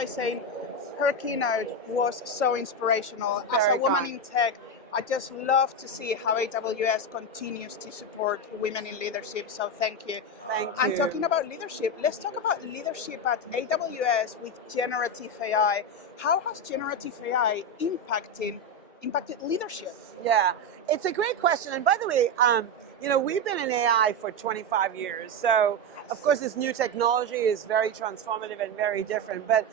by saying her keynote was so inspirational. As a woman in tech, I just love to see how AWS continues to support women in leadership. So thank you. Thank you. And talking about leadership, let's talk about leadership at AWS with generative AI. How has generative AI impacted leadership? Yeah, it's a great question. And by the way, we've been in AI for 25 years. So, of course, this new technology is very transformative and very different. But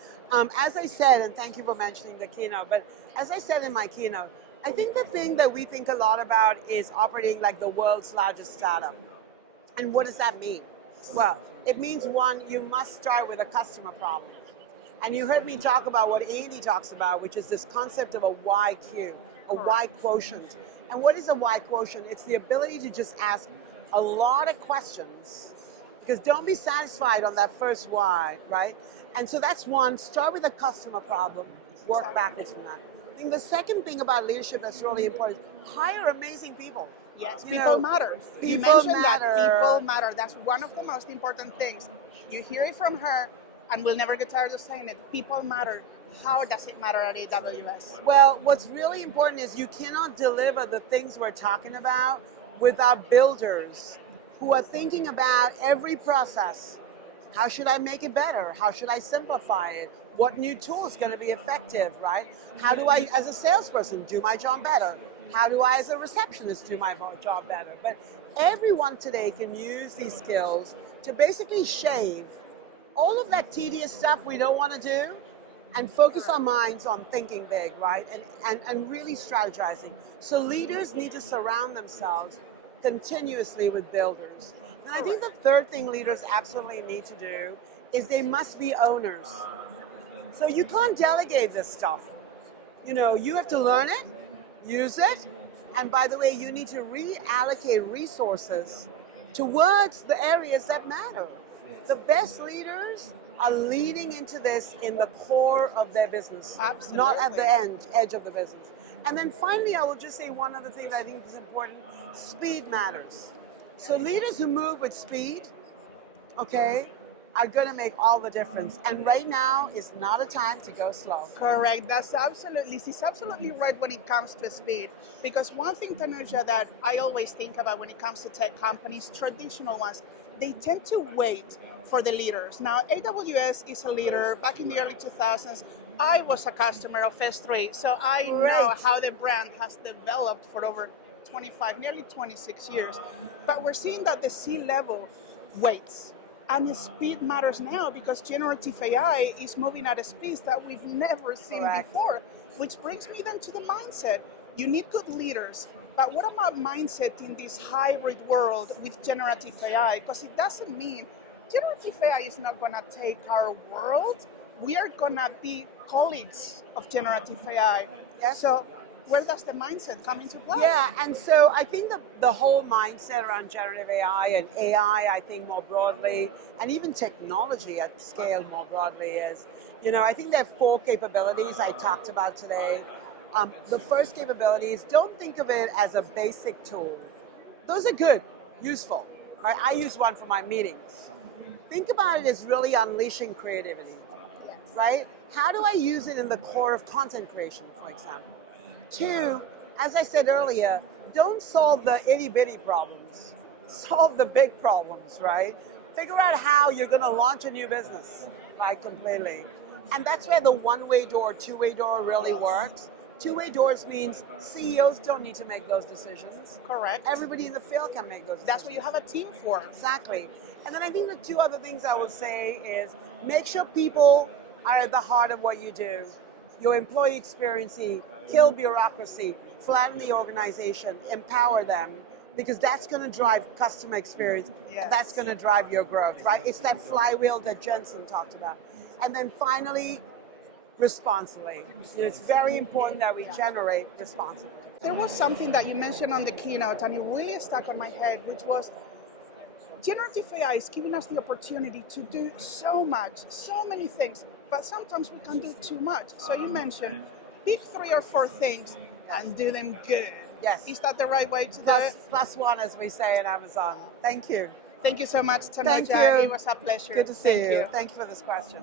as I said, and thank you for mentioning the keynote, but as I said in my keynote, I think the thing that we think a lot about is operating like the world's largest startup. And what does that mean? Well, it means one, you must start with a customer problem. And you heard me talk about what Andy talks about, which is this concept of a YQ, a Y quotient. And what is a Y quotient? It's the ability to just ask a lot of questions, because don't be satisfied on that first why, right? And so that's one, start with a customer problem, work backwards from that. I think the second thing about leadership that's really important is hire amazing people. Yes, people matter. You mentioned that people matter. That's one of the most important things. You hear it from her, and we'll never get tired of saying it. People matter. How does it matter at AWS? Well, what's really important is you cannot deliver the things we're talking about without builders who are thinking about every process. How should I make it better? How should I simplify it? What new tool is going to be effective, right? How do I, as a salesperson, do my job better? How do I, as a receptionist, do my job better? But everyone today can use these skills to basically shave all of that tedious stuff we don't want to do and focus our minds on thinking big, right? And really strategizing. So leaders need to surround themselves continuously with builders. And I think the third thing leaders absolutely need to do is they must be owners. So you can't delegate this stuff. You have to learn it, use it, and by the way, you need to reallocate resources towards the areas that matter. The best leaders are leading into this in the core of their business, not at the edge of the business. And then finally, I will just say one other thing that I think is important. Speed matters. So leaders who move with speed, are going to make all the difference. And right now is not a time to go slow. Correct. She's absolutely right when it comes to speed. Because one thing, Tanuja, that I always think about when it comes to tech companies, traditional ones, they tend to wait for the leaders. Now, AWS is a leader. Back in the early 2000s, I was a customer of S3, so I know how the brand has developed for over 25, nearly 26 years. But we're seeing that the C-level waits. And the speed matters now because generative AI is moving at a speed that we've never seen before, which brings me then to the mindset. You need good leaders, but what about mindset in this hybrid world with generative AI? Because it doesn't mean generative AI is not going to take our world. We are going to be colleagues of generative AI. Yes. So where does the mindset come into play? Yeah, and so I think the whole mindset around generative AI and AI, I think more broadly, and even technology at scale more broadly is, I think there are 4 capabilities I talked about today. The first capability is don't think of it as a basic tool. Those are good, useful. Right? I use one for my meetings. Think about it as really unleashing creativity. Right? How do I use it in the core of content creation, for example? 2, as I said earlier, don't solve the itty-bitty problems. Solve the big problems, right? Figure out how you're going to launch a new business, completely. And that's where the one-way door, two-way door really works. Two-way doors means CEOs don't need to make those decisions. Correct. Everybody in the field can make those decisions. That's what you have a team for. Exactly. And then I think the 2 other things I would say is make sure people are at the heart of what you do. Your employee experience, kill bureaucracy, flatten the organization, empower them, because that's going to drive customer experience. Yes. And that's going to drive your growth, right? It's that flywheel that Jensen talked about. And then finally, responsibly. It's very important that we generate responsibly. There was something that you mentioned on the keynote, and it really stuck on my head, which was generative AI is giving us the opportunity to do so much, so many things, but sometimes we can do too much. So you mentioned pick 3 or 4 things and do them good. Yes. Is that the right way to do it? +1, as we say in Amazon. Thank you. Thank you so much, Tanuja. Thank you. It was a pleasure. Good to see you. Thank you for this question.